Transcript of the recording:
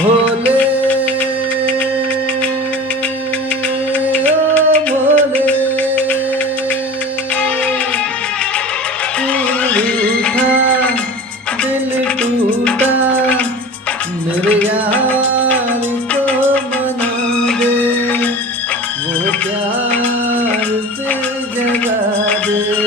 भोले ओ भोले रूठा दिल टूटा मेरे यार को मना दे वो प्यार से जगा दे